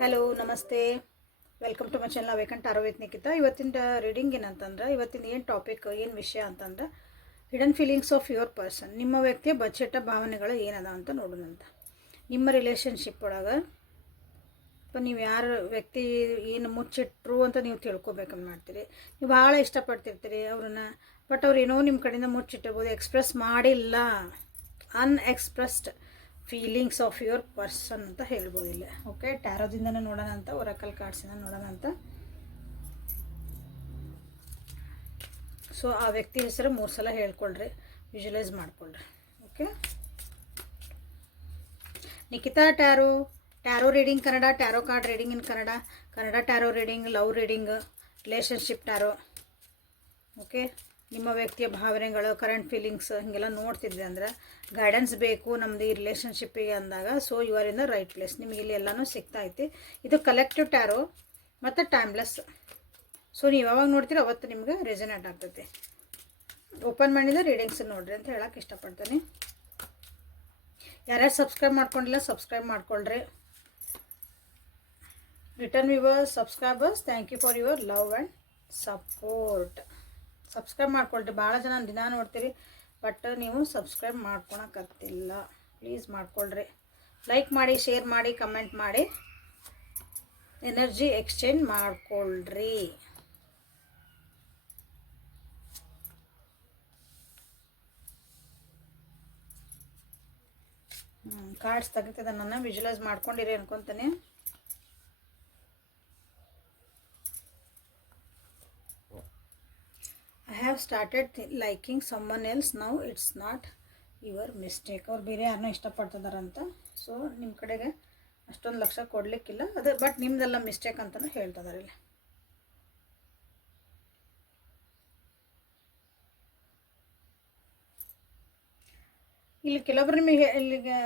Hello, ನಮಸ್ತೆ. Welcome to my channel ವೇಕಂಟ್ ನಿಖಿತ ಇವತ್ತಿನ ರೀಡಿಂಗ್ ಏನಂತಂದ್ರೆ, ಇವತ್ತಿನ ಏನು ಟಾಪಿಕ್ ಏನು ವಿಷಯ ಅಂತಂದ್ರೆ hidden feelings of your person ನಿಮ್ಮ ವ್ಯಕ್ತಿಯ ಬಚ್ಚೆಟ್ಟ ಭಾವನೆಗಳು ಏನದ ಅಂತ ನೋಡೋಣಂತ. ನಿಮ್ಮ ರಿಲೇಷನ್ಶಿಪ್ ಒಳಗೆ, ಅಥವಾ ನೀವು ಯಾರು ವ್ಯಕ್ತಿ ಏನು ಮುಚ್ಚಿಟ್ರು ಅಂತ ನೀವು ತಿಳ್ಕೊಬೇಕಂತ ಮಾಡ್ತೀರಿ. ನೀವು ಭಾಳ ಇಷ್ಟಪಡ್ತಿರ್ತೀರಿ ಅವ್ರನ್ನ ಬಟ್ ಅವ್ರು ಏನೋ ನಿಮ್ಮ ಕಡೆಯಿಂದ ಮುಚ್ಚಿಟ್ಟಿರ್ಬೋದು ಎಕ್ಸ್ಪ್ರೆಸ್ ಮಾಡಿಲ್ಲ. Unexpressed feelings of your person ಅಂತ ಹೇಳ್ಬೋದು ಇಲ್ಲಿ. ಓಕೆ ಟ್ಯಾರೋದಿಂದನೇ ನೋಡೋಣ ಅಂತ ಒರಕಲ್ ಕಾರ್ಡ್ಸಿಂದ ನೋಡೋಣ ಅಂತ. ಸೊ ಆ ವ್ಯಕ್ತಿ ಹೆಸರು ಮೂರು ಸಲ ಹೇಳ್ಕೊಳ್ರಿ ವಿಜುವಲೈಸ್ ಮಾಡ್ಕೊಳ್ರಿ. Okay Nikhita tarot tarot reading Kannada tarot card reading in Kannada Kannada tarot reading love reading relationship tarot okay ನಿಮ್ಮ ವ್ಯಕ್ತಿಯ ಭಾವನೆಗಳು ಕರೆಂಟ್ ಫೀಲಿಂಗ್ಸ್ ಹೀಗೆಲ್ಲ ನೋಡ್ತಿದ್ದೆ ಅಂದ್ರೆ ಗೈಡೆನ್ಸ್ ಬೇಕು ನಮ್ಮದು ಈ ರಿಲೇಷನ್ಶಿಪ್ಪಿಗೆ ಅಂದಾಗ. So you are in the right place ನಿಮಗೆ ಇಲ್ಲಿ ಎಲ್ಲನೂ ಸಿಗ್ತಾ ಐತಿ. ಇದು ಕಲೆಕ್ಟಿವ್ ಟ್ಯಾರೋ ಮತ್ತು ಟೈಮ್ಲೆಸ್ ಸೊ ನೀವು ಯಾವಾಗ ನೋಡ್ತೀರ ಅವತ್ತು ನಿಮ್ಗೆ ರೆಸನೇಟ್ ಆಗ್ತೈತಿ. ಓಪನ್ ಮಾಡಿದ ರೀಡಿಂಗ್ಸ್ ನೋಡ್ರಿ ಅಂತ ಹೇಳಕ್ಕೆ ಇಷ್ಟಪಡ್ತೀನಿ. ಯಾರ್ಯಾರು ಸಬ್ಸ್ಕ್ರೈಬ್ ಮಾಡ್ಕೊಂಡಿಲ್ಲ ಸಬ್ಸ್ಕ್ರೈಬ್ ಮಾಡ್ಕೊಳ್ರಿ. Return viewers subscribers thank you for your love and support subscribe ಮಾಡ್ಕೊಳ್ರಿ. ಭಾಳ ಜನ ದಿನ ನೋಡ್ತೀರಿ ಬಟ್ ನೀವು ಸಬ್ಸ್ಕ್ರೈಬ್ ಮಾಡ್ಕೊಳಕ್ಕಾಗ್ತಿಲ್ಲ ಪ್ಲೀಸ್ ಮಾಡ್ಕೊಳ್ರಿ. ಲೈಕ್ ಮಾಡಿ ಶೇರ್ ಮಾಡಿ ಕಮೆಂಟ್ ಮಾಡಿ. ಎನರ್ಜಿ ಎಕ್ಸ್ಚೇಂಜ್ ಮಾಡ್ಕೊಳ್ರಿ. ಕಾರ್ಡ್ಸ್ ತೆಗಿತದ ನನ್ನ ವಿಜುವಲೈಸ್ ಮಾಡ್ಕೊಂಡಿರಿ ಅನ್ಕೊಂತೀನಿ I have started liking someone else now it's not your mistake ಅವ್ರು ಬೇರೆ ಯಾರನ್ನೋ ಇಷ್ಟಪಡ್ತಿದಾರಂತ. ಸೊ ನಿಮ್ಮ ಕಡೆಗೆ ಅಷ್ಟೊಂದು ಲಕ್ಷ ಕೊಡಲಿಕ್ಕಿಲ್ಲ. ಅದು ಬಟ್ ನಿಮ್ದೆಲ್ಲ ಮಿಸ್ಟೇಕ್ ಅಂತಲೂ ಹೇಳ್ತಿದಾರೆ ಇಲ್ಲಿ. ಇಲ್ಲಿ ಕೆಲವೊಬ್ರು ನಿಮಗೆ ಇಲ್ಲಿಗೆ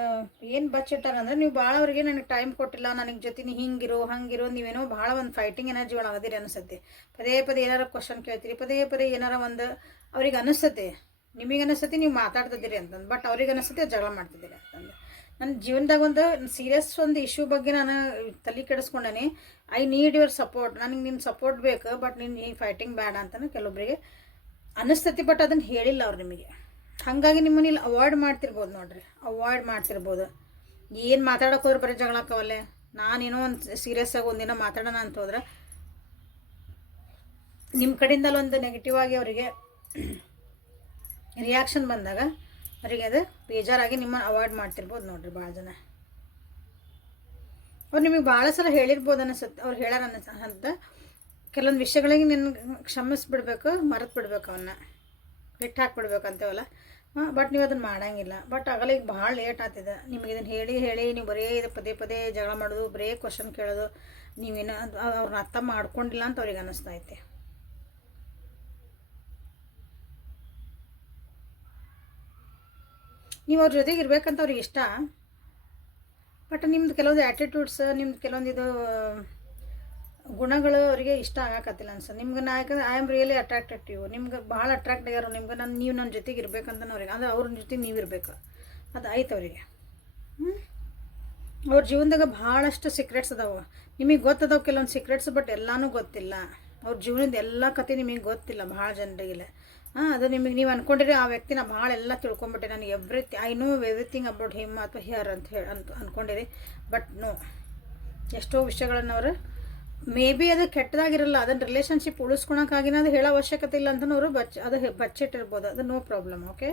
ಏನು ಬಚ್ಚಿಟ್ಟಾರ ಅಂದ್ರೆ ನೀವು ಭಾಳ ಅವ್ರಿಗೆ ನನಗೆ ಟೈಮ್ ಕೊಟ್ಟಿಲ್ಲ, ನನಗೆ ಜೊತೆ ಹಿಂಗಿರೋ, ಹಂಗಿರೋ, ನೀವೇನೋ ಭಾಳ ಒಂದು ಫೈಟಿಂಗ್ ಎನರ್ಜಿ ಒಳಗೆ ಅದಿರಿ ಅನಿಸುತ್ತೆ. ಪದೇ ಪದೇ ಏನಾರ ಕ್ವಶನ್ ಕೇಳ್ತೀರಿ, ಪದೇ ಪದೇ ಏನಾರ ಒಂದು ಅವ್ರಿಗೆ ಅನಿಸ್ತತೆ. ನಿಮಗೆ ಅನಿಸುತ್ತೆ, ನೀವು ಮಾತಾಡ್ತಿದ್ದೀರಿ ಅಂತಂದು ಬಟ್ ಅವ್ರಿಗೆ ಅನಿಸುತ್ತೆ, ಜಗಳ ಮಾಡ್ತಿದ್ದೀರಿ ಅಂತಂದು. ನನ್ನ ಜೀವನದಾಗ ಒಂದು ಸೀರಿಯಸ್ ಒಂದು ಇಶ್ಯೂ ಬಗ್ಗೆ ನಾನು ತಲೆ ಕೆಡಿಸ್ಕೊಂಡೇನೆ. ಐ ನೀಡ್ ಯುವರ್ ಸಪೋರ್ಟ್ ನನಗೆ ನಿನ್ನ ಸಪೋರ್ಟ್ ಬೇಕು ಬಟ್ ನೀನು ಈ ಫೈಟಿಂಗ್ ಬೇಡ ಅಂತಲೂ ಕೆಲವೊಬ್ಬರಿಗೆ ಅನಿಸ್ತತಿ ಬಟ್ ಅದನ್ನು ಹೇಳಿಲ್ಲ ಅವ್ರು ನಿಮಗೆ. ಹಾಗಾಗಿ ನಿಮ್ಮನ್ನ ಇಲ್ಲಿ ಅವಾಯ್ಡ್ ಮಾಡ್ತಿರ್ಬೋದು ನೋಡ್ರಿ. ಅವಾಯ್ಡ್ ಮಾಡ್ತಿರ್ಬೋದು. ಏನು ಮಾತಾಡೋಕೆ ಹೋದ್ರೆ ಬರೀ ಜಗಳಕ್ಕವಲ್ಲೇ ನಾನೇನೋ ಒಂದು ಸೀರಿಯಸ್ ಆಗಿ ಒಂದಿನ ಮಾತಾಡೋಣ ಅಂತ ಹೋದ್ರೆ ನಿಮ್ಮ ಕಡೆಯಿಂದಲೊಂದು ನೆಗೆಟಿವ್ ಆಗಿ ಅವರಿಗೆ ರಿಯಾಕ್ಷನ್ ಬಂದಾಗ ಅವರಿಗೆ ಅದು ಬೇಜಾರಾಗಿ ನಿಮ್ಮನ್ನು ಅವಾಯ್ಡ್ ಮಾಡ್ತಿರ್ಬೋದು ನೋಡ್ರಿ ಭಾಳ ಜನ. ಅವ್ರು ನಿಮಗೆ ಭಾಳ ಸಲ ಹೇಳಿರ್ಬೋದು ಅನಿಸುತ್ತೆ ಅವ್ರು ಹೇಳಾರ ಅನಿಸ, ಅಂತ. ಕೆಲವೊಂದು ವಿಷಯಗಳಿಗೆ ನಿನ್ನ ಕ್ಷಮಿಸ್ಬಿಡ್ಬೇಕು ಮರೆತು ಬಿಡ್ಬೇಕು ಅವನ್ನ ಬಿಟ್ಟು ಹಾಕ್ಬಿಡ್ಬೇಕು ಅಂತೇವಲ್ಲ. ಹಾಂ ಬಟ್ ನೀವು ಅದನ್ನು ಮಾಡಂಗಿಲ್ಲ. ಬಟ್ ಆಗಲ್ಲ ಈಗ ಭಾಳ ಲೇಟ್ ಆಗ್ತಿದೆ ನಿಮಗೆ ಇದನ್ನು ಹೇಳಿ ಹೇಳಿ, ನೀವು ಬರೀ ಇದು ಪದೇ ಪದೇ ಜಗಳ ಮಾಡೋದು, ಬರೀ ಕ್ವಶನ್ ಕೇಳೋದು ನೀವೇನು ಅವ್ರನ್ನ ಅರ್ಥ ಮಾಡ್ಕೊಂಡಿಲ್ಲ ಅಂತ ಅವ್ರಿಗೆ ಅನ್ನಿಸ್ತಾ ಐತೆ. ನೀವು ಅವ್ರ ಜೊತೆಗೆ ಇರ್ಬೇಕಂತ ಅವ್ರಿಗೆ ಇಷ್ಟ. ಬಟ್ ನಿಮ್ದು ಕೆಲವೊಂದು ಆ್ಯಟಿಟ್ಯೂಡ್ಸ್ ನಿಮ್ದು ಕೆಲವೊಂದು ಇದು ಗುಣಗಳು ಅವರಿಗೆ ಇಷ್ಟ ಆಗಕತ್ತಿಲ್ಲ ಅನ್ಸ ನಿಮ್ಗೆ ನಾ ಯಾಕಂದ್ರೆ I am really attracted you ನಿಮ್ಗೆ ಭಾಳ ಅಟ್ರಾಕ್ಟ್ ಆಗ್ಯಾರ ನಿಮ್ಗೆ ನಾನು ನೀವು ನನ್ನ ಜೊತೆಗೆ ಇರ್ಬೇಕಂತ ಅವ್ರಿಗೆ ಅಂದ್ರೆ ಅವ್ರ ಜೊತೆ ನೀವು ಇರಬೇಕು. ಅದು ಆಯ್ತು ಅವರಿಗೆ. ಅವ್ರ ಜೀವನದಾಗ ಭಾಳಷ್ಟು ಸೀಕ್ರೆಟ್ಸ್ ಅದಾವೆ. ನಿಮಗೆ ಗೊತ್ತದಾವೆ ಕೆಲವೊಂದು ಸೀಕ್ರೆಟ್ಸ್ ಬಟ್ ಎಲ್ಲನೂ ಗೊತ್ತಿಲ್ಲ. ಅವ್ರ ಜೀವನದ ಎಲ್ಲ ಕತೆ ನಿಮಗೆ ಗೊತ್ತಿಲ್ಲ ಭಾಳ ಜನರಿಗೆಲ್ಲ. ಹಾಂ, ಅದು ನಿಮಗೆ ನೀವು ಅಂದ್ಕೊಂಡಿರಿ ಆ ವ್ಯಕ್ತಿನ ಭಾಳ ಎಲ್ಲ ತಿಳ್ಕೊಂಬಿಟ್ಟೆ. ನಾನು every I know everything about him ಅಥವಾ ಹಿಯರ್ ಅಂತ ಹೇಳಿ ಅಂತ ಅಂದ್ಕೊಂಡಿರಿ ಬಟ್ ನೋ ಎಷ್ಟೋ ವಿಷಯಗಳನ್ನು ಅವರು ಮೇ ಬಿ ಅದು ಕೆಟ್ಟದಾಗಿರಲ್ಲ, ಅದನ್ನು ರಿಲೇಷನ್ಶಿಪ್ ಉಳಿಸ್ಕೊಳಕ್ಕಾಗಿನ ಅದು ಹೇಳೋ ಅವಶ್ಯಕತೆ ಇಲ್ಲ ಅಂತ ಅವರು ಬಚ್, ಅದು ಬಚ್ಚಿಟ್ಟಿರ್ಬೋದು ಅದು ನೋ ಪ್ರಾಬ್ಲಮ್ ಓಕೆ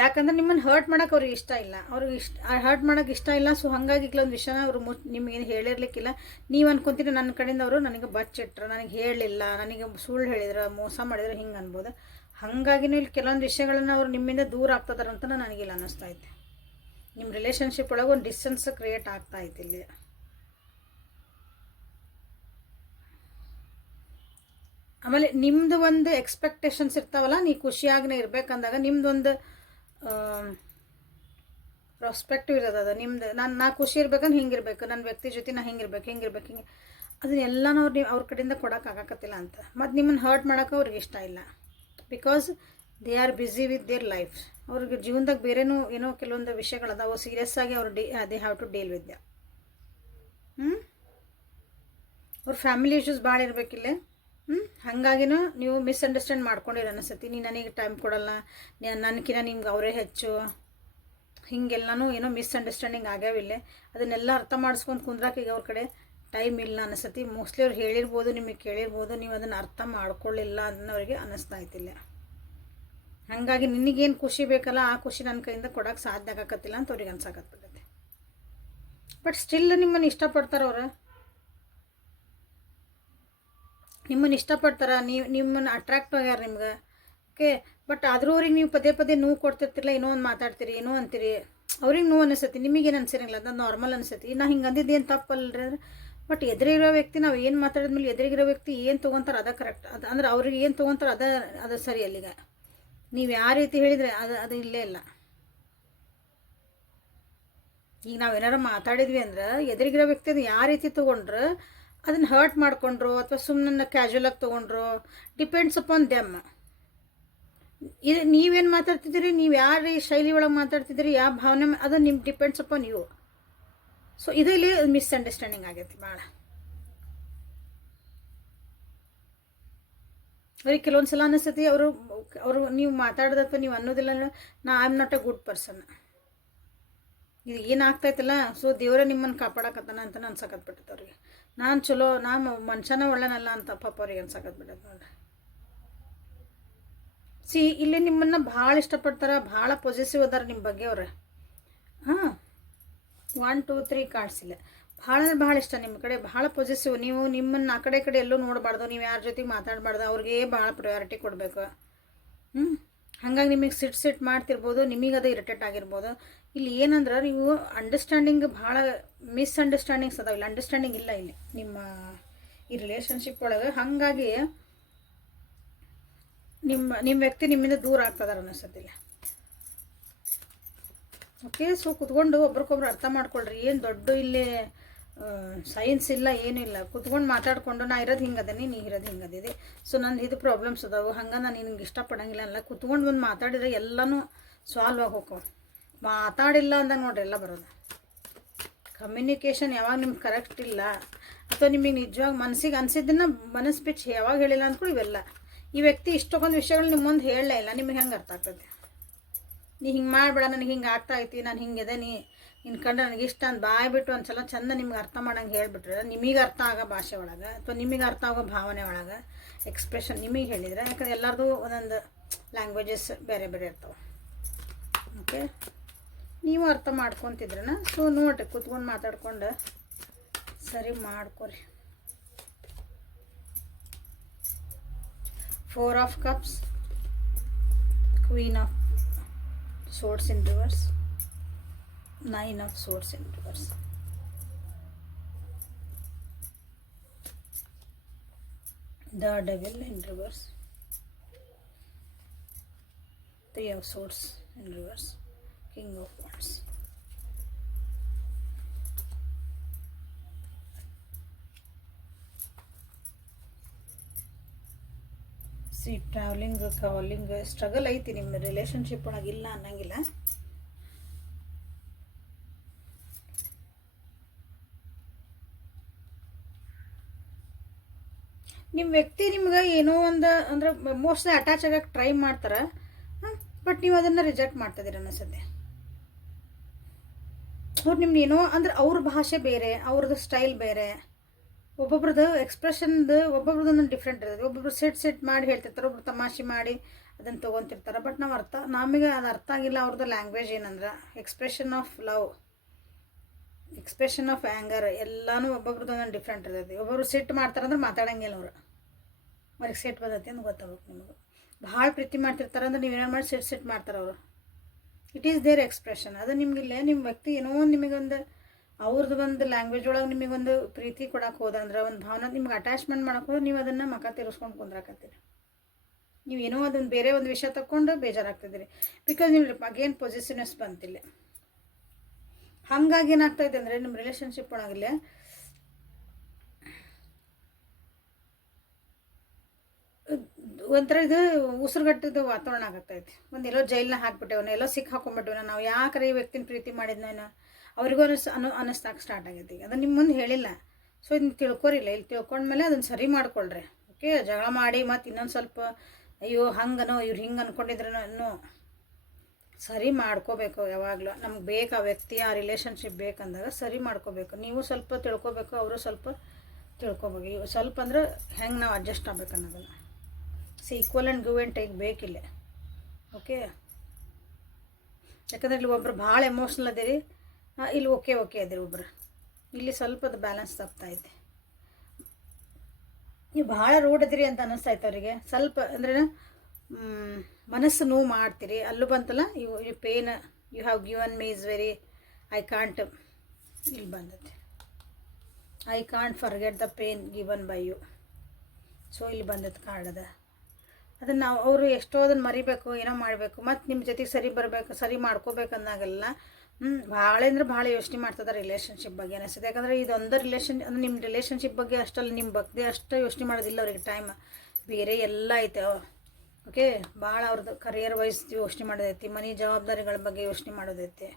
ಯಾಕಂದ್ರೆ ನಿಮ್ಮನ್ನು ಹರ್ಟ್ ಮಾಡೋಕೆ ಅವ್ರಿಗೆ ಇಷ್ಟ ಇಲ್ಲ. ಅವ್ರಿಗೆ ಇಷ್ಟ ಹರ್ಟ್ ಮಾಡೋಕೆ ಇಷ್ಟ ಇಲ್ಲ ಸೊ ಹಾಗಾಗಿ ಕೆಲವೊಂದು ವಿಷಯನ ಅವರು ಮು, ನಿಮಗೇನು ಹೇಳಿರ್ಲಿಕ್ಕಿಲ್ಲ. ನೀವು ಅನ್ಕೊಂತೀರಿ ನನ್ನ ಕಡೆಯಿಂದ ಅವರು ನನಗೆ ಬಚ್ಚಿಟ್ರು ನನಗೆ ಹೇಳಿಲ್ಲ, ನನಗೆ ಸುಳ್ಳು ಹೇಳಿದ್ರು, ಮೋಸ ಮಾಡಿದ್ರು, ಹಿಂಗೆ ಅನ್ಬೋದು. ಹಾಗಾಗಿನೂ ಇಲ್ಲಿ ಕೆಲವೊಂದು ವಿಷಯಗಳನ್ನು ಅವ್ರು ನಿಮ್ಮಿಂದ ದೂರ ಆಗ್ತದಾರಂತ ನನಗಿಲ್ಲ ಅನ್ನಿಸ್ತಾ ಐತೆ. ನಿಮ್ಮ ರಿಲೇಷನ್ಶಿಪ್ ಒಳಗೆ ಒಂದು ಡಿಸ್ಟೆನ್ಸ್ ಕ್ರಿಯೇಟ್ ಆಗ್ತಾ ಇಲ್ಲಿ. ಆಮೇಲೆ ನಿಮ್ಮದು ಒಂದು ಎಕ್ಸ್ಪೆಕ್ಟೇಷನ್ಸ್ ಇರ್ತಾವಲ್ಲ, ನೀ ಖುಷಿಯಾಗನೇ ಇರ್ಬೇಕಂದಾಗ ನಿಮ್ಮದೊಂದು ಪ್ರಾಸ್ಪೆಕ್ಟಿವ್ ಇರೋದು ಅದು. ನಿಮ್ದು, ನಾನು, ನಾ ಖುಷಿ ಇರ್ಬೇಕಂದ್ರೆ ಹಿಂಗಿರ್ಬೇಕು ನನ್ನ ವ್ಯಕ್ತಿ ಜೊತೆ ನಾ ಹಿಂಗಿರ್ಬೇಕು ಹಿಂಗಿರ್ಬೇಕು, ಹಿಂಗೆ ಅದನ್ನೆಲ್ಲನೂ ಅವ್ರು ನೀವು ಅವ್ರ ಕಡೆಯಿಂದ ಕೊಡೋಕ್ಕಾಗತ್ತಿಲ್ಲ ಅಂತ. ಮತ್ತು ನಿಮ್ಮನ್ನು ಹರ್ಟ್ ಮಾಡೋಕೆ ಅವ್ರಿಗೆ ಇಷ್ಟ ಇಲ್ಲ. Because they are busy with their life ಅವ್ರಿಗೆ ಜೀವನದಾಗ ಬೇರೆನೂ ಏನೋ ಕೆಲವೊಂದು ವಿಷಯಗಳದಾವು ಸೀರಿಯಸ್ ಆಗಿ ಅವ್ರು D they have to deal with the ಹ್ಞೂ ಅವ್ರ ಫ್ಯಾಮಿಲಿ ಇಶ್ಯೂಸ್ ಭಾಳ ಇರಬೇಕಿಲ್ಲ? ಹ್ಞೂ ಹಾಗಾಗಿನೂ ನೀವು ಮಿಸ್ಅಂಡರ್ಸ್ಟ್ಯಾಂಡ್ ಮಾಡ್ಕೊಂಡಿರ ಅನಿಸ್ತತಿ. ನೀ ನನಗೆ ಟೈಮ್ ಕೊಡಲ್ಲ ನನಗಿನ ನಿಮ್ಗೆ ಅವರೇ ಹೆಚ್ಚು. ಹೀಗೆಲ್ಲನೂ ಏನೋ ಮಿಸ್ಅಂಡರ್ಸ್ಟ್ಯಾಂಡಿಂಗ್ ಆಗ್ಯಾವಿಲ್ಲ ಅದನ್ನೆಲ್ಲ ಅರ್ಥ ಮಾಡಿಸ್ಕೊಂಡು ಕುಂದ್ರಾಕ ಈಗ ಅವ್ರ ಕಡೆ ಟೈಮ್ ಇಲ್ಲ ಅನಿಸ್ತತಿ. ಮೋಸ್ಟ್ಲಿ ಅವ್ರು ಹೇಳಿರ್ಬೋದು, ನಿಮಗೆ ಕೇಳಿರ್ಬೋದು, ನೀವು ಅದನ್ನು ಅರ್ಥ ಮಾಡ್ಕೊಳ್ಳಿಲ್ಲ ಅನ್ನೋರಿಗೆ ಅನ್ನಿಸ್ತಾ ಇತ್ತಿಲ್ಲ ಹಾಗಾಗಿ ನಿನಗೇನು ಖುಷಿ ಬೇಕಲ್ಲ, ಆ ಖುಷಿ ನನ್ನ ಕೈಯಿಂದ ಕೊಡೋಕೆ ಸಾಧ್ಯ ಆಗಕತ್ತಿಲ್ಲ ಅಂತ ಅವ್ರಿಗೆ ಅನ್ಸಕತ್ಬಿಟ್ಟೈತೆ ಬಟ್ ಸ್ಟಿಲ್ ನಿಮ್ಮನ್ನು ಇಷ್ಟಪಡ್ತಾರೆ ಅವ್ರು. ನಿಮ್ಮನ್ನು ಇಷ್ಟಪಡ್ತಾರೆ, ನೀವು, ನಿಮ್ಮನ್ನು ಅಟ್ರಾಕ್ಟ್ ಆಗ್ಯಾರ ನಿಮ್ಗೆ. ಓಕೆ ಬಟ್ ಆದರೂ ಅವ್ರಿಗೆ ನೀವು ಪದೇ ಪದೇ ನೋವು ಕೊಡ್ತಿರ್ತಿರಲ್ಲ ಏನೋ ಒಂದು ಮಾತಾಡ್ತೀರಿ, ಏನೋ ಅಂತೀರಿ. ಅವ್ರಿಗೆ ನೋವು ಅನಿಸ್ತತಿ ನಿಮಗೇನು ಅನ್ಸಿರಂಗಿಲ್ಲ, ಅದು ನಾರ್ಮಲ್ ಅನಿಸತಿ ನಾ ಹಿಂಗೆ ಅಂದಿದ್ದು ಏನು ತಪ್ಪಲ್ರಿ ಅಂದ್ರೆ? ಬಟ್ ಎದುರಿಗಿರೋ ವ್ಯಕ್ತಿ, ನಾವು ಏನು ಮಾತಾಡಿದ್ಮೇಲೆ ಎದುರಿಗಿರೋ ವ್ಯಕ್ತಿ ಏನು ತೊಗೊತಾರೆ ಅದ ಕರೆಕ್ಟ್ ಅದು ಅಂದ್ರೆ ಅವ್ರಿಗೆ ಏನು ತೊಗೊತಾರೆ ಅದ, ಅದು ಸರಿ ಅಲ್ಲಿಗೆ. ನೀವು ಯಾವ ರೀತಿ ಹೇಳಿದರೆ ಅದು ಅದು ಇಲ್ಲೇ ಇಲ್ಲ. ಈಗ ನಾವು ಏನಾರು ಮಾತಾಡಿದ್ವಿ ಅಂದ್ರೆ, ಎದುರಿಗಿರೋ ವ್ಯಕ್ತಿ ಅದು ಯಾವ ರೀತಿ ತೊಗೊಂಡ್ರೆ ಅದನ್ನು ಹರ್ಟ್ ಮಾಡ್ಕೊಂಡ್ರು ಅಥವಾ ಸುಮ್ಮನೆ ಕ್ಯಾಶುವಲಾಗಿ ತೊಗೊಂಡ್ರು ಡಿಪೆಂಡ್ಸ್ ಅಪಾನ್ ದೆಮ್ ಇದು ನೀವೇನು ಮಾತಾಡ್ತಿದ್ದೀರಿ, ನೀವು ಯಾರ ಈ ಶೈಲಿ ಒಳಗೆ ಮಾತಾಡ್ತಿದ್ದೀರಿ, ಯಾವ ಭಾವನೆ, ಅದು ನಿಮ್ಗೆ ಡಿಪೆಂಡ್ಸ್ ಅಪಾನ್ ನೀವು ಸೊ ಇದರಲ್ಲಿ ಮಿಸ್ಅಂಡರ್ಸ್ಟ್ಯಾಂಡಿಂಗ್ ಆಗೈತಿ ಭಾಳ ಅವ್ರಿಗೆ ಕೆಲವೊಂದು ಸಲ ಅನಿಸ್ತತಿ, ಅವರು ಅವರು, ನೀವು ಮಾತಾಡೋದು ಅಥವಾ ನೀವು ಅನ್ನೋದಿಲ್ಲ ನಾ I am not a good person ಇದು ಏನಾಗ್ತೈತಲ್ಲ ಸೊ ದೇವರ ನಿಮ್ಮನ್ನು ಕಾಪಾಡಕತ್ತಾನ ಅಂತ ಅನ್ಸಕತ್ಬಿಟ್ಟೈತೆ ಅವ್ರಿಗೆ ನಾನು ಚಲೋ, ನಾನು ಮನುಷ್ಯನ ಒಳ್ಳೆನಲ್ಲ ಅಂತ ಪಾಪ ಅವ್ರಿಗೆ ಅನ್ಸಕತ್ಬಿಟ್ಟೈತೆ ನೋಡ್ರಿ ಸಿ, ಇಲ್ಲಿ ನಿಮ್ಮನ್ನು ಭಾಳ ಇಷ್ಟಪಡ್ತಾರೆ, ಭಾಳ ಪೊಸೆಸಿವ್ ಅದಾರ ನಿಮ್ಮ ಬಗ್ಗೆ ಅವ್ರೆ. ಹಾಂ. ಒನ್ ಟೂ ತ್ರೀ ಕಾಣಿಸಿಲ್ಲ ಭಾಳ ಅಂದ್ರೆ ಭಾಳ ಇಷ್ಟ ನಿಮ್ಮ ಕಡೆ, ಭಾಳ ಪೊಸೆಸಿವ್ ನೀವು ನಿಮ್ಮನ್ನು ಆ ಕಡೆ ಕಡೆ ಎಲ್ಲೂ ನೋಡಬಾರ್ದು, ನೀವು ಯಾರ ಜೊತೆಗೆ ಮಾತಾಡಬಾರ್ದು, ಅವ್ರಿಗೆ ಭಾಳ ಪ್ರಯಾರಿಟಿ ಕೊಡಬೇಕು. ಹ್ಞೂ ಹಾಗಾಗಿ ನಿಮಗೆ ಸಿಟ್ ಸಿಟ್ ಮಾಡ್ತಿರ್ಬೋದು, ನಿಮಗೆ ಅದು ಇರಿಟೇಟ್ ಆಗಿರ್ಬೋದು. ಇಲ್ಲಿ ಏನಂದ್ರೆ, ನೀವು ಅಂಡರ್ಸ್ಟ್ಯಾಂಡಿಂಗ್ ಭಾಳ ಮಿಸ್ಅಂಡರ್ಸ್ಟ್ಯಾಂಡಿಂಗ್ಸ್ ಅದಾವ. ಇಲ್ಲಿ ಅಂಡರ್ಸ್ಟ್ಯಾಂಡಿಂಗ್ ಇಲ್ಲ ಇಲ್ಲಿ ನಿಮ್ಮ ಈ ರಿಲೇಷನ್ಶಿಪ್ ಒಳಗೆ. ಹಾಗಾಗಿ ನಿಮ್ಮ ನಿಮ್ಮ ವ್ಯಕ್ತಿ ನಿಮ್ಮಿಂದ ದೂರ ಆಗ್ತದಾರ ಅನ್ನಿಸುತ್ತಿಲ್ಲ ಓಕೆ ಸೊ ಕುತ್ಕೊಂಡು ಒಬ್ರಿಗೊಬ್ರು ಅರ್ಥ ಮಾಡ್ಕೊಳ್ರಿ. ಏನು ದೊಡ್ಡ ಇಲ್ಲಿ ಸೈನ್ಸ್ ಇಲ್ಲ ಏನಿಲ್ಲ ಕುತ್ಕೊಂಡು ಮಾತಾಡ್ಕೊಂಡು ನಾ ಇರೋದು ಹಿಂಗದೆ ನೀ ಇರೋದು ಹಿಂಗದಿದೆ ಸೊ ನನ್ನ ಇದು ಪ್ರಾಬ್ಲಮ್ಸ್ ಅದಾವು. ಹಂಗೆ ನಾನು ನಿನಗೆ ಇಷ್ಟಪಡಂಗಿಲ್ಲ ಅಲ್ಲ. ಕುತ್ಕೊಂಡು ಬಂದು ಮಾತಾಡಿದ್ರೆ ಎಲ್ಲನೂ ಸಾಲ್ವ್ ಆಗಿ ಹೋಗೋ ಮಾತಾಡಿಲ್ಲ ಅಂದಂಗೆ ನೋಡ್ರಿ ಎಲ್ಲ ಬರೋದು. ಕಮ್ಯುನಿಕೇಷನ್ ಯಾವಾಗ ನಿಮ್ಗೆ ಕರೆಕ್ಟ್ ಇಲ್ಲ, ಅಥವಾ ನಿಮಗೆ ನಿಜವಾಗಿ ಮನಸ್ಸಿಗೆ ಅನಿಸಿದ್ದನ್ನು ಮನಸ್ಸು ಬಿಚ್ಚಿ ಯಾವಾಗ ಹೇಳಿಲ್ಲ ಅಂದ್ಕೊಂಡು ಇವೆಲ್ಲ. ಈ ವ್ಯಕ್ತಿ ಇಷ್ಟೊಂದು ವಿಷಯಗಳು ನಿಮ್ಮ ಮುಂದೆ ಹೇಳಲೇ ಇಲ್ಲ. ನಿಮಗೆ ಹೆಂಗೆ ಅರ್ಥ ಆಗ್ತದೆ? ನೀ ಹಿಂಗೆ ಮಾಡಬೇಡ, ನನಗೆ ಹಿಂಗೆ ಆಗ್ತಾ ಐತಿ, ನಾನು ಹಿಂಗಿದೆ ನೀ ನಿನ್ನ ಕಂಡು ನನಗೆ ಇಷ್ಟ ಅಂತ ಬಾಯ್ ಬಿಟ್ಟು ಒಂದು ಸಲ ಚಂದ ನಿಮ್ಗೆ ಅರ್ಥ ಮಾಡಂಗೆ ಹೇಳಿಬಿಟ್ರೆ ನಿಮಗೆ ಅರ್ಥ ಆಗೋ ಭಾಷೆ ಒಳಗೆ ಅಥವಾ ನಿಮಗೆ ಅರ್ಥ ಆಗೋ ಭಾವನೆ ಒಳಗೆ ಎಕ್ಸ್ಪ್ರೆಷನ್ ನಿಮಗೆ ಹೇಳಿದರೆ ಯಾಕಂದ್ರೆ ಎಲ್ಲರದು ಒಂದೊಂದು ಲ್ಯಾಂಗ್ವೇಜಸ್ ಬೇರೆ ಬೇರೆ ಇರ್ತಾವೆ. ಓಕೆ ನೀವು ಅರ್ಥ ಮಾಡ್ಕೊತಿದ್ರನ ಸೊ ನೋಡಿರಿ, ಕೂತ್ಕೊಂಡು ಮಾತಾಡ್ಕೊಂಡು ಸರಿ ಮಾಡ್ಕೊರಿ. Four of cups queen of swords in reverse. Nine of swords in reverse the devil in reverse three of swords in reverse king of wands see travelling calling struggle ಐತಿ ನಿಮ್ಮ relationship ಒಳಗೆ ಇಲ್ಲ ಅನ್ನಂಗಿಲ್ಲ ನಿಮ್ಮ ವ್ಯಕ್ತಿ ನಿಮ್ಗೆ ಏನೋ ಒಂದು ಅಂದ್ರೆ ಮೋಸ್ಟ್ಲಿ ಅಟ್ಯಾಚ್ ಆಗಕ್ಕೆ ಟ್ರೈ ಮಾಡ್ತಾರೆ. ಬಟ್ ನೀವು ಅದನ್ನು ರಿಜೆಕ್ಟ್ ಮಾಡ್ತಿದ್ದೀರ ಅನಿಸುತ್ತೆ ಅವ್ರು ನಿಮ್ಗೆ ಏನೋ ಅಂದ್ರೆ ಅವ್ರ ಭಾಷೆ ಬೇರೆ ಅವ್ರದ್ದು ಸ್ಟೈಲ್ ಬೇರೆ. ಒಬ್ಬೊಬ್ರದ್ದು ಎಕ್ಸ್ಪ್ರೆಷನ್ದು ಒಬ್ಬೊಬ್ರದ್ದು ಡಿಫ್ರೆಂಟ್ ಇರ್ತದೆ. ಒಬ್ಬೊಬ್ರು ಸೆಟ್ ಸೆಟ್ ಮಾಡಿ ಹೇಳ್ತಿರ್ತಾರೆ, ಒಬ್ರು ತಮಾಷೆ ಮಾಡಿ ಅದನ್ನು ತೊಗೊತಿರ್ತಾರೆ. ಬಟ್ ನಾವು ಅರ್ಥ, ನಮಗೆ ಅದು ಅರ್ಥ ಆಗಿಲ್ಲ ಅವ್ರದ್ದು ಲ್ಯಾಂಗ್ವೇಜ್ ಏನಂದ್ರೆ expression of love expression of anger ಎಲ್ಲನೂ ಒಬ್ಬೊಬ್ರದ್ದು ಒಂದೊಂದು ಡಿಫ್ರೆಂಟ್ ಇರ್ತೈತಿ ಒಬ್ಬೊಬ್ರು ಸಿಟ್ಟು ಮಾಡ್ತಾರಂದ್ರೆ ಮಾತಾಡಂಗಿಲ್ಲ ಅವರು. ಅವ್ರಿಗೆ ಸೆಟ್ ಬಂದೈತಿ ಅಂತ ಗೊತ್ತಾಗಬೇಕು ನಿಮಗೆ. ಭಾಳ ಪ್ರೀತಿ ಮಾಡ್ತಿರ್ತಾರೆ ಅಂದ್ರೆ ನೀವು ಏನೇನು ಮಾಡಿ ಸೆಟ್ ಸೆಟ್ ಮಾಡ್ತಾರೆ ಅವರು. ಇಟ್ ಈಸ್ ದೇರ್ ಎಕ್ಸ್ಪ್ರೆಷನ್ ಅದು ನಿಮಗಿಲ್ಲ ನಿಮ್ಮ ವ್ಯಕ್ತಿ ಏನೋ ಒಂದು ನಿಮಗೊಂದು ಅವ್ರದ್ದು ಒಂದು ಲ್ಯಾಂಗ್ವೇಜ್ ಒಳಗೆ ನಿಮಗೊಂದು ಪ್ರೀತಿ ಕೊಡಕ್ಕೆ ಹೋದಂದ್ರೆ ಒಂದು ಭಾವನೆ ನಿಮ್ಗೆ ಅಟ್ಯಾಚ್ಮೆಂಟ್ ಮಾಡಕ್ಕೆ ಹೋದ್ರೆ ನೀವು ಅದನ್ನು ಮಕ ತಿರ್ಸ್ಕೊಂಡು ಕುಂದ್ರಾಕತ್ತೀರಿ. ನೀವು ಏನೋ ಅದೊಂದು ಬೇರೆ ಒಂದು ವಿಷಯ ತಗೊಂಡು ಬೇಜಾರಾಗ್ತಿದ್ದೀರಿ. ಬಿಕಾಸ್ ನೀವು ಅಗೇನ್ ಪೊಸಿಷನ್ಸ್ ಬಂತಿಲ್ಲ. ಹಾಗಾಗಿ ಏನಾಗ್ತೈತೆ ಅಂದರೆ ನಿಮ್ಮ ರಿಲೇಷನ್ಶಿಪ್ ಒಳಗಿಲ್ಲ ಒಂಥರ ಇದು ಉಸಿರುಗಟ್ಟಿದ ವಾತಾವರಣ ಆಗತ್ತೈತಿ. ಒಂದು ಎಲ್ಲೋ ಜೈಲ್ನ ಹಾಕ್ಬಿಟ್ಟೇವನ ಎಲ್ಲೋ ಸಿಕ್ಕ ಹಾಕೊಂಡ್ಬಿಟ್ಟೇವನ ನಾವು ಯಾಕರ ಈ ವ್ಯಕ್ತಿನ ಪ್ರೀತಿ ಮಾಡಿದ್ನ ಅವ್ರಿಗೂ ಅನಿಸ್, ಅನು ಅನ್ನಿಸ್ತಾಕ ಸ್ಟಾರ್ಟ್ ಆಗೈತಿ. ಅದನ್ನು ನಿಮ್ಮ ಮುಂದೆ ಹೇಳಿಲ್ಲ. ಸೊ ಇದನ್ನ ತಿಳ್ಕೊರಿಲ್ಲ. ಇಲ್ಲಿ ತಿಳ್ಕೊಂಡ್ಮೇಲೆ ಅದನ್ನು ಸರಿ ಮಾಡ್ಕೊಳ್ರಿ. ಓಕೆ? ಜಗಳ ಮಾಡಿ ಮತ್ತು ಇನ್ನೊಂದು ಸ್ವಲ್ಪ, ಅಯ್ಯೋ ಹಂಗನೋ, ಇವ್ರು ಹಿಂಗೆ ಅನ್ಕೊಂಡಿದ್ರೇನೋ ಸರಿ ಮಾಡ್ಕೋಬೇಕು ಯಾವಾಗಲೂ. ನಮ್ಗೆ ಬೇಕು ಆ ವ್ಯಕ್ತಿ, ಆ ರಿಲೇಷನ್ಶಿಪ್ ಬೇಕಂದಾಗ ಸರಿ ಮಾಡ್ಕೋಬೇಕು. ನೀವು ಸ್ವಲ್ಪ ತಿಳ್ಕೊಬೇಕು, ಅವರು ಸ್ವಲ್ಪ ತಿಳ್ಕೊಬೇಕು. ಸ್ವಲ್ಪ ಅಂದ್ರೆ ಹೆಂಗೆ ನಾವು ಅಡ್ಜಸ್ಟ್ ಆಗ್ಬೇಕು ಅನ್ನೋದನ್ನು see equal and give and take ಬೇಕಿಲ್ಲ. ಓಕೆ ಯಾಕಂದ್ರೆ ಇಲ್ಲಿ ಒಬ್ರು ಭಾಳ ಎಮೋಷ್ನಲ್ ಅದಿರಿ. ಇಲ್ಲಿ ಓಕೆ ಓಕೆ ಅದಿರಿ ಒಬ್ಬರು ಇಲ್ಲಿ ಸ್ವಲ್ಪ ಅದು ಬ್ಯಾಲೆನ್ಸ್ ತಪ್ತೈತೆ ನೀವು ಭಾಳ ರೂಢ್ ಅದಿರಿ ಅಂತ ಅನ್ನಿಸ್ತೈತೆ ಅವರಿಗೆ. ಸ್ವಲ್ಪ ಅಂದ್ರೆ ಮನಸ್ಸು ನೋವು ಮಾಡ್ತೀರಿ. ಅಲ್ಲೂ ಬಂತಲ್ಲ ಇವು you pain you have given me is very I can't ಇಲ್ಲಿ ಬಂದೈತೆ I can't forget the pain given by you so ಇಲ್ಲಿ ಬಂದದ್ದು ಕಾರ್ಡ್ ಅದ. ಅದನ್ನು ಅವರು ಎಷ್ಟೋ ಅದನ್ನು ಮರಿಬೇಕು, ಏನೋ ಮಾಡಬೇಕು, ಮತ್ತು ನಿಮ್ಮ ಜೊತೆಗೆ ಸರಿ ಬರಬೇಕು, ಸರಿ ಮಾಡ್ಕೋಬೇಕು ಅಂದಾಗೆಲ್ಲ ಹ್ಞೂ ಭಾಳ ಅಂದ್ರೆ ಭಾಳ ಯೋಚನೆ ಮಾಡ್ತದೆ ರಿಲೇಷನ್ಶಿಪ್ ಬಗ್ಗೆ ಅನಿಸ್ತದೆ ಯಾಕಂದರೆ ಇದೊಂದು ರಿಲೇಷನ್ ಅಂದ್ರೆ ನಿಮ್ಮ ರಿಲೇಷನ್ಶಿಪ್ ಬಗ್ಗೆ ಅಷ್ಟಲ್ಲ ನಿಮ್ಮ ಬಗ್ಗೆ ಅಷ್ಟು ಯೋಚನೆ ಮಾಡೋದಿಲ್ಲ ಅವ್ರಿಗೆ ಟೈಮ್ ಬೇರೆ ಎಲ್ಲ ಐತೆ. ಓಕೆ ಭಾಳ ಅವ್ರದ್ದು ಕರಿಯರ್ ವೈಸ್ ಯೋಚನೆ ಮಾಡೋದೈತಿ, ಮನೆ ಜವಾಬ್ದಾರಿಗಳ ಬಗ್ಗೆ ಯೋಚನೆ ಮಾಡೋದೈತಿ.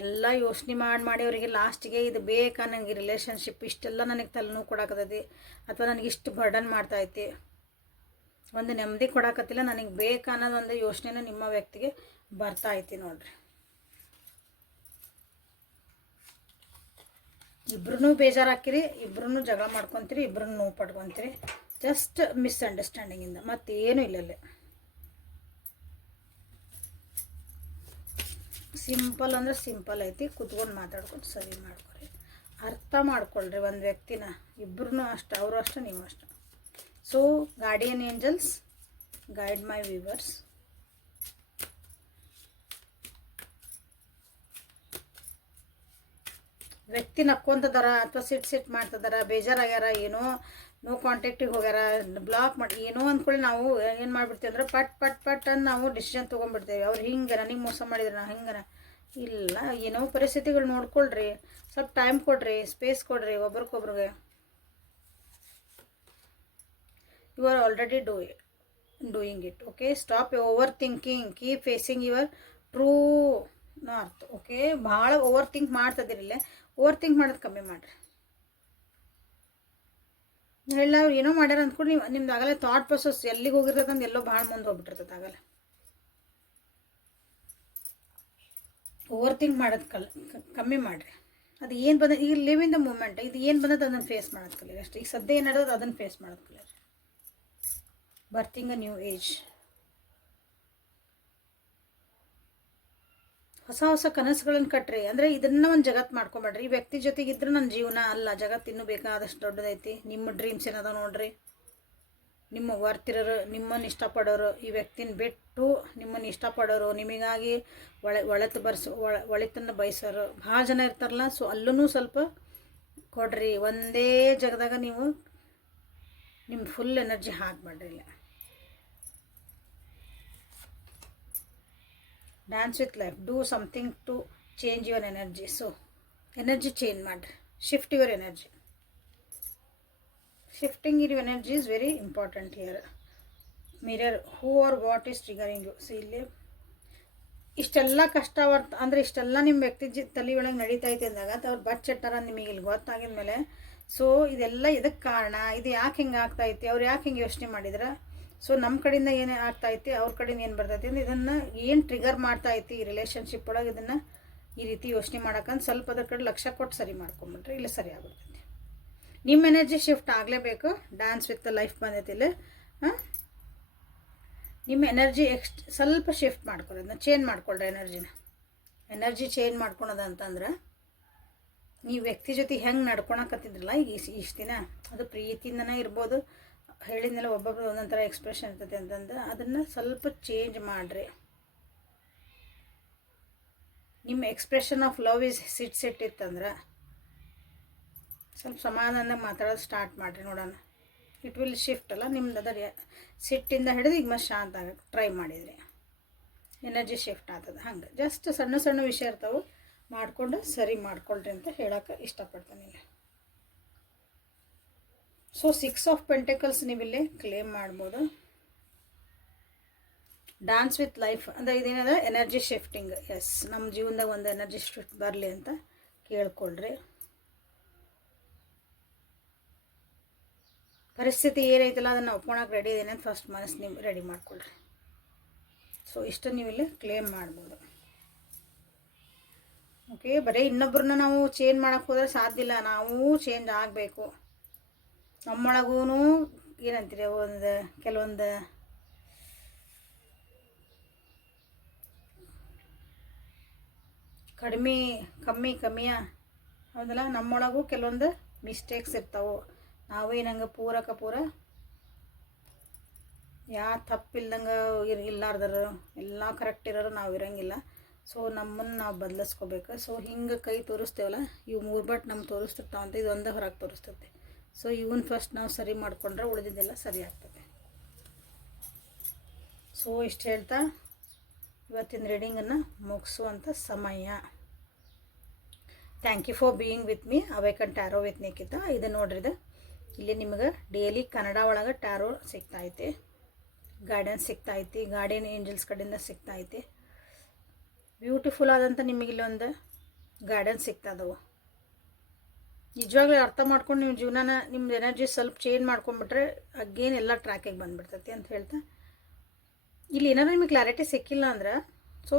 ಎಲ್ಲ ಯೋಚನೆ ಮಾಡಿ ಮಾಡಿ ಅವರಿಗೆ ಲಾಸ್ಟಿಗೆ ಇದು ಬೇಕಾ ನನಗೆ ರಿಲೇಷನ್ಶಿಪ್ ಇಷ್ಟೆಲ್ಲ ನನಗೆ ತಲೆನೋವು ಕೊಡಕತೈತಿ ಅಥವಾ ನನಗೆ ಇಷ್ಟು ಬರ್ಡನ್ ಮಾಡ್ತೈತಿ ಒಂದು ನೆಮ್ಮದಿ ಕೊಡಕತ್ತಿಲ್ಲ. ನನಗೆ ಬೇಕು ಅನ್ನೋದು ಒಂದು ಯೋಚನೆನೂ ನಿಮ್ಮ ವ್ಯಕ್ತಿಗೆ ಬರ್ತಾ ಐತಿ ನೋಡ್ರಿ. ಇಬ್ರು ಬೇಜಾರಾಕಿರಿ ಇಬ್ರು ಜಗಳ ಮಾಡ್ಕೊತೀರಿ ಇಬ್ರು ನೋವು ಪಡ್ಕೊತೀರಿ ಜಸ್ಟ್ ಮಿಸ್ಅಂಡರ್ಸ್ಟ್ಯಾಂಡಿಂಗಿಂದ ಮತ್ತೇನು ಇಲ್ಲ ಅಲ್ಲಿ. ಸಿಂಪಲ್ ಅಂದ್ರೆ ಸಿಂಪಲ್ ಐತಿ, ಕುತ್ಕೊಂಡು ಮಾತಾಡ್ಕೊಂಡು ಸರಿ ಮಾಡ್ಕೊಳ್ರಿ ಅರ್ಥ ಮಾಡ್ಕೊಳ್ರಿ ಒಂದು ವ್ಯಕ್ತಿನ ಇಬ್ರು ಅಷ್ಟು, ಅವರು ಅಷ್ಟು, ನೀವು ಅಷ್ಟು. So guardian angels guide my viewers ವ್ಯಕ್ತಿ ನಕ್ಕೊಂತದಾರ ಅಥವಾ ಸಿಟ್ ಸಿಟ್ ಮಾಡ್ತದಾರ, ಬೇಜಾರಾಗ್ಯಾರ, ಏನೋ ನೋ ಕಾಂಟ್ಯಾಕ್ಟಿಗೆ ಹೋಗ್ಯಾರ ಬ್ಲಾಕ್ ಮಾಡಿ, ಏನೋ ಅಂದ್ಕೊಳ್ಳಿ ನಾವು ಏನು ಮಾಡ್ಬಿಡ್ತೀವಿ ಅಂದ್ರೆ ಪಟ್ ಪಟ್ ಪಟ್ ಅಂತ ನಾವು ಡಿಸಿಷನ್ ತೊಗೊಂಡ್ಬಿಡ್ತೇವೆ. ಅವ್ರು ಹಿಂಗೆ ನನಗೆ ಮೋಸ ಮಾಡಿದ್ರೆ, ನಾ ಹಿಂಗನ. ಇಲ್ಲ, ಏನೋ ಪರಿಸ್ಥಿತಿಗಳು ನೋಡ್ಕೊಳ್ರಿ. ಸ್ವಲ್ಪ ಟೈಮ್ ಕೊಡ್ರಿ ಸ್ಪೇಸ್ ಕೊಡ್ರಿ, ಒಬ್ರಿಗೊಬ್ರಿಗೆ. Are already do doing it okay stop over thinking keep facing your true north okay ಭಾಳ ಓವರ್ ಥಿಂಕ್ ಮಾಡ್ತದಿರಿಲ್ಲ ಓವರ್ ಥಿಂಕ್ ಮಾಡೋದು ಕಮ್ಮಿ ಮಾಡಿರಿ. ಎಲ್ಲ ಅವ್ರು ಏನೋ ಮಾಡ್ಯಾರ ಅಂದ್ಕೊಂಡು, ನೀವು ನಿಮ್ದು ಆಗಲ್ಲ ಥಾಟ್ ಪ್ರೊಸೆಸ್ ಎಲ್ಲಿಗೆ ಹೋಗಿರ್ತದೆ ಅಂತ ಎಲ್ಲೋ ಭಾಳ ಮುಂದೆ ಹೋಗ್ಬಿಟ್ಟಿರ್ತದೆ ಆಗಲ್ಲ ಓವರ್ ಥಿಂಕ್ ಮಾಡೋದು ಕಲ್, ಕಮ್ಮಿ ಮಾಡಿರಿ. ಅದು ಏನು ಬಂದ, ಈಗ ಲಿವ್ ಇನ್ ದ ಮೂಮೆಂಟ್ ಇದು ಏನು ಬಂದದ್ದು ಅದನ್ನು ಫೇಸ್ ಮಾಡೋದು ಕಲಿಯರಿ ಅಷ್ಟೇ. ಈಗ ಸದ್ಯ ಏನು ನಡೆದದು ಅದನ್ನು ಫೇಸ್ ಮಾಡೋದು ಕಲೀರಿ. Birthing a new age. ಹೊಸ ಹೊಸ ಕನಸುಗಳನ್ನು ಕಟ್ಟ್ರಿ ಅಂದರೆ ಇದನ್ನ ಒಂದು ಜಗತ್ತು ಮಾಡ್ಕೊಂಬೇಡ್ರಿ. ಈ ವ್ಯಕ್ತಿ ಜೊತೆಗೆ ಇದ್ರೆ ನನ್ನ ಜೀವನ ಅಲ್ಲ. ಜಗತ್ತು ಇನ್ನೂ ಬೇಕಾದಷ್ಟು ದೊಡ್ಡದೈತಿ. ನಿಮ್ಮ ಡ್ರೀಮ್ಸ್ ಏನದ ನೋಡ್ರಿ. ನಿಮ್ಮ ವರ್ತಿರೋರು ನಿಮ್ಮನ್ನು ಇಷ್ಟಪಡೋರು, ಈ ವ್ಯಕ್ತಿನ ಬಿಟ್ಟು ನಿಮ್ಮನ್ನು ಇಷ್ಟಪಡೋರು, ನಿಮಗಾಗಿ ಒಳ, ಒಳೆತು ಬರ್ಸೋ, ಒಳ, ಒಳಿತನ್ನು ಬಯಸೋರು. ಭಾಳ ಜನ ಇರ್ತಾರಲ್ಲ ಸೊ ಅಲ್ಲೂ ಸ್ವಲ್ಪ ಕೊಡ್ರಿ. ಒಂದೇ ಜಗದಾಗ ನೀವು ನಿಮ್ಮ ಫುಲ್ ಎನರ್ಜಿ ಹಾಕಬೇಡ್ರಿ ಇಲ್ಲ. Dance with life do something to change your energy so energy change ಮಾಡಿರಿ shift your energy shifting your energy is very important here mirror who are what is triggering you so ಇಲ್ಲಿ ಇಷ್ಟೆಲ್ಲ ಕಷ್ಟ ವರ್ತ ಅಂದರೆ ಇಷ್ಟೆಲ್ಲ ನಿಮ್ಮ ವ್ಯಕ್ತಿ ಜಿ ತಲೆ ಒಳಗೆ ನಡೀತೈತೆ ಅಂದಾಗ ಅವ್ರು ಬಚ್ಚಿಟ್ಟಾರ ನಿಮಗೆ ಇಲ್ಲಿ ಗೊತ್ತಾಗಿದ ಮೇಲೆ ಸೊ ಇದೆಲ್ಲ ಇದಕ್ಕೆ ಕಾರಣ? ಇದು ಯಾಕೆ ಹಿಂಗೆ ಆಗ್ತೈತಿ ಅವ್ರು ಯಾಕೆ ಹಿಂಗೆ ಯೋಚನೆ ಮಾಡಿದ್ರೆ? ಸೊ ನಮ್ಮ ಕಡೆಯಿಂದ ಏನೇ ಆಗ್ತೈತಿ ಅವ್ರ ಕಡೆಯಿಂದ ಏನು ಬರ್ತೈತಿ ಅಂದ್ರೆ ಇದನ್ನು ಏನು ಟ್ರಿಗರ್ ಮಾಡ್ತಾ ಐತಿ ಈ ರಿಲೇಷನ್ಶಿಪ್ ಒಳಗೆ, ಇದನ್ನು ಈ ರೀತಿ ಯೋಚನೆ ಮಾಡೋಕ್ಕಂತ ಸ್ವಲ್ಪ ಅದ್ರ ಕಡೆ ಲಕ್ಷ ಕೊಟ್ಟು ಸರಿ ಮಾಡ್ಕೊಂಬಿಟ್ರೆ ಇಲ್ಲ ಸರಿ ಆಗ್ಬಿಡ್ತೈತಿ ನಿಮ್ಮ ಎನರ್ಜಿ ಶಿಫ್ಟ್ ಆಗಲೇಬೇಕು. ಡ್ಯಾನ್ಸ್ ವಿತ್ ಲೈಫ್ ಬಂದೈತಿ ಇಲ್ಲ. ಹಾಂ? ನಿಮ್ಮ ಎನರ್ಜಿ ಎಕ್ಸ್ಟ್ ಸ್ವಲ್ಪ ಶಿಫ್ಟ್ ಮಾಡ್ಕೊಳ್ಳಿ ಅದನ್ನ ಚೇಂಜ್ ಮಾಡ್ಕೊಳ್ರಿ ಎನರ್ಜಿನ ಎನರ್ಜಿ ಚೇಂಜ್ ಮಾಡ್ಕೊಳೋದು ಅಂತಂದ್ರೆ ನೀವು ವ್ಯಕ್ತಿ ಜೊತೆ ಹೆಂಗೆ ನಡ್ಕೊಳಕತ್ತಿದ್ರಲ್ಲ ಈ ಇಷ್ಟು ದಿನ. ಅದು ಪ್ರೀತಿಯಿಂದನೇ ಇರ್ಬೋದು. ಹೇಳಿದ್ಮೇಲೆ ಒಬ್ಬೊಬ್ರು ಒಂದೊಂದು ಥರ ಎಕ್ಸ್ಪ್ರೆಷನ್ ಇರ್ತದೆ ಅಂತಂದ್ರೆ ಅದನ್ನು ಸ್ವಲ್ಪ ಚೇಂಜ್ ಮಾಡಿರಿ. ನಿಮ್ಮ expression of love is sit sit ಇತ್ತಂದ್ರೆ, ಸ್ವಲ್ಪ ಸಮಾಧಾನ ಮಾತಾಡೋದು ಸ್ಟಾರ್ಟ್ ಮಾಡಿರಿ ನೋಡೋಣ. ಇಟ್ ವಿಲ್ ಶಿಫ್ಟ್ ಅಲ್ಲ, ನಿಮ್ದು ಅದರ ಸಿಟ್ಟಿಂದ ಹಿಡಿದು ಈಗ ಮತ್ತೆ ಶಾಂತ ಆಗಕ್ಕೆ ಟ್ರೈ ಮಾಡಿದ್ರಿ. ಎನರ್ಜಿ ಶಿಫ್ಟ್ ಆಗ್ತದೆ, ಹಂಗೆ. ಜಸ್ಟ್ ಸಣ್ಣ ಸಣ್ಣ ವಿಷಯ ಇರ್ತಾವೆ, ಮಾಡಿಕೊಂಡು ಸರಿ ಮಾಡ್ಕೊಳ್ರಿ ಅಂತ ಹೇಳೋಕೆ ಇಷ್ಟಪಡ್ತೇನೆ ಸೊ ಸಿಕ್ಸ್ ಆಫ್ ಪೆಂಟೆಕಲ್ಸ್ ನೀವಿಲ್ಲಿ ಕ್ಲೇಮ್ ಮಾಡ್ಬೋದು. ಡ್ಯಾನ್ಸ್ ವಿತ್ ಲೈಫ್ ಅಂದರೆ ಇದೇನದ ಎನರ್ಜಿ ಶಿಫ್ಟಿಂಗ್ ಎಸ್ ನಮ್ಮ ಜೀವನದಾಗ ಒಂದು ಎನರ್ಜಿ ಶಿಫ್ಟ್ ಬರಲಿ ಅಂತ ಕೇಳ್ಕೊಳ್ರಿ. ಪರಿಸ್ಥಿತಿ ಏನೈತಲ್ಲ ಅದನ್ನು ಒಪ್ಕೊಳಕ್ಕೆ ರೆಡಿ ಇದೇನೆ ಫಸ್ಟ್ ಮನಸ್ಸು ನೀವು ರೆಡಿ ಮಾಡ್ಕೊಳ್ರಿ. ಸೊ ಇಷ್ಟು ನೀವು ಕ್ಲೇಮ್ ಮಾಡ್ಬೋದು. ಓಕೆ ಬರೀ ಇನ್ನೊಬ್ಬರನ್ನ ನಾವು ಚೇಂಜ್ ಮಾಡೋಕ್ಕೆ ಹೋದರೆ ಸಾಧ್ಯ ಇಲ್ಲ. ನಾವು ಚೇಂಜ್ ಆಗಬೇಕು. ನಮ್ಮೊಳಗೂ ಏನಂತೀರಿ, ಒಂದು ಕೆಲವೊಂದು ಕಡಿಮೆ, ಕಮ್ಮಿ, ಕಮ್ಮಿಯ ಹೌದಲ್ಲ, ನಮ್ಮೊಳಗೂ ಕೆಲವೊಂದು ಮಿಸ್ಟೇಕ್ಸ್ ಇರ್ತಾವೆ. ನಾವೇನಂಗೆ ಪೂರಕ ಪೂರ ಯಾ ತಪ್ಪಿಲ್ದಂಗೆ ಇಲ್ಲಾರ್ದರು ಎಲ್ಲ ಕರೆಕ್ಟ್ ಇರೋರು ನಾವು ಇರೋಂಗಿಲ್ಲ. ಸೊ ನಮ್ಮನ್ನು ನಾವು ಬದಲಿಸ್ಕೋಬೇಕು. ಸೊ ಹಿಂಗೆ ಕೈ ತೋರಿಸ್ತೇವಲ್ಲ, ಇವು ಮೂರು ಬಟ್ ನಮ್ಗೆ ತೋರಿಸ್ತಿರ್ತಾವಂತ, ಇದೊಂದೇ ಹೊರಗೆ ತೋರಿಸ್ತೈತೆ ಸೊ ಇವನ್ ಫಸ್ಟ್ ನಾವು ಸರಿ ಮಾಡಿಕೊಂಡ್ರೆ ಉಳಿದಿದ್ದೆಲ್ಲ ಸರಿ ಆಗ್ತದೆ. ಸೊ ಇಷ್ಟು ಹೇಳ್ತಾ, ಇವತ್ತಿನ ರೀಡಿಂಗನ್ನು ಮುಗಿಸುವಂಥ ಸಮಯ. Thank you for being with me awaken tarot with Nikhita ಇದು ನೋಡ್ರಿದ, ಇಲ್ಲಿ ನಿಮಗೆ ಡೈಲಿ ಕನ್ನಡ ಒಳಗೆ ಟ್ಯಾರೋ ಸಿಗ್ತೈತಿ ಗೈಡೆನ್ಸ್ ಐತಿ ಗಾರ್ಡಿಯನ್ ಏಂಜಲ್ಸ್ ಕಡೆಯಿಂದ ಸಿಗ್ತೈತಿ ಬ್ಯೂಟಿಫುಲ್ ಆದಂಥ ನಿಮಗೆ ಇಲ್ಲೊಂದು ಗೈಡೆನ್ಸ್ ಸಿಗ್ತದವು. ನಿಜವಾಗ್ಲೂ ಅರ್ಥ ಮಾಡ್ಕೊಂಡು ನಿಮ್ಮ ಜೀವನನ ನಿಮ್ದು ಎನರ್ಜಿ ಸ್ವಲ್ಪ ಚೇಂಜ್ ಮಾಡ್ಕೊಂಡ್ಬಿಟ್ರೆ ಅಗೇನ್ ಎಲ್ಲ ಟ್ರ್ಯಾಕಿಗೆ ಬಂದ್ಬಿಡ್ತೈತಿ ಅಂತ ಹೇಳ್ತಾ. ಇಲ್ಲಿ ಏನಾದ್ರು ನಿಮಗೆ ಕ್ಲಾರಿಟಿ ಸಿಕ್ಕಿಲ್ಲ ಅಂದ್ರೆ ಸೊ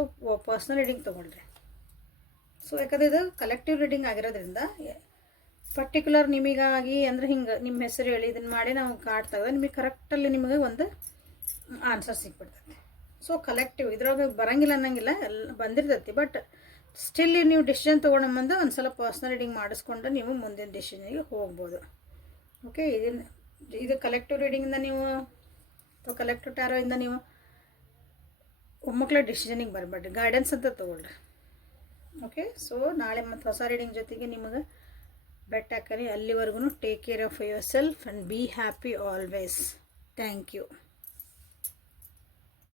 ಪರ್ಸ್ನಲ್ ರೀಡಿಂಗ್ ತೊಗೊಳ್ರಿ. ಸೊ ಯಾಕಂದ್ರೆ ಇದು ಕಲೆಕ್ಟಿವ್ ರೀಡಿಂಗ್ ಆಗಿರೋದ್ರಿಂದ ಪರ್ಟಿಕ್ಯುಲರ್ ನಿಮಗಾಗಿ ಅಂದರೆ ಹಿಂಗೆ ನಿಮ್ಮ ಹೆಸರು ಹೇಳಿ ಇದನ್ನು ಮಾಡಿ ನಾವು ಕಾರ್ಡ್ ತೆಗೆದ್ರೆ ನಿಮಗೆ ಕರೆಕ್ಟಲ್ಲಿ ನಿಮಗೆ ಒಂದು ಆನ್ಸರ್ ಸಿಕ್ಬಿಡ್ತೈತಿ. ಸೊ ಕಲೆಕ್ಟಿವ್ ಇದ್ರೊಳಗೆ ಬರಂಗಿಲ್ಲ ಅನ್ನಂಗಿಲ್ಲ, ಎಲ್ಲ ಬಂದಿರ್ತೈತಿ ಬಟ್ ಸ್ಟಿಲ್ ನೀವು ಡಿಸಿಷನ್ ತೊಗೊಂಡು ಒಂದು ಸಲ ಪರ್ಸ್ನಲ್ ರೀಡಿಂಗ್ ಮಾಡಿಸ್ಕೊಂಡು ನೀವು ಮುಂದಿನ ಡಿಸಿಷನಿಗೆ ಹೋಗ್ಬೋದು. ಓಕೆ ಇದನ್ನು, ಇದು ಕಲೆಕ್ಟಿವ್ ರೀಡಿಂಗಿಂದ ನೀವು, ಅಥವಾ ಕಲೆಕ್ಟಿವ್ ಟ್ಯಾರೋಯಿಂದ ನೀವು ಒಮ್ಮಕ್ಕಳ ಡಿಸಿಷನಿಗೆ ಬರಬೇಡ್ರಿ. ಗೈಡೆನ್ಸ್ ಅಂತ ತೊಗೊಳ್ರಿ. ಓಕೆ ಸೊ ನಾಳೆ ಮತ್ತು ಹೊಸ ರೀಡಿಂಗ್ ಜೊತೆಗೆ ನಿಮಗೆ ಬೆಟ್ ಹಾಕರಿ. ಅಲ್ಲಿವರೆಗೂ take care of yourself and be happy always thank you